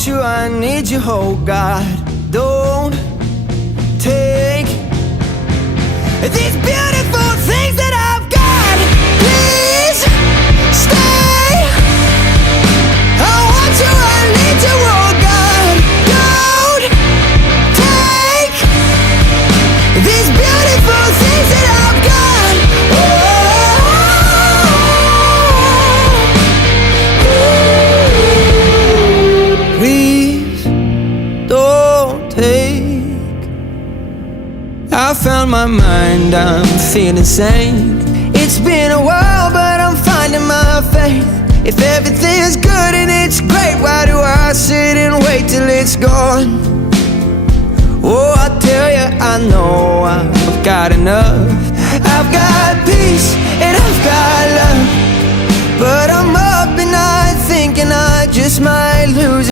want you, I need you, oh God. Don't take these beautiful things that I've got. Please stay. I want you, I need you, oh God. Don't take these beautiful things that I've got. Please don't take. I found my mind, I'm feeling sane. It's been a while, but I'm finding my faith. If everything's good and it's great, why do I sit and wait till it's gone? Oh, I tell you, I know I've got enough. I've got peace and I've got love, but I'm up and I thinking I just might lose it.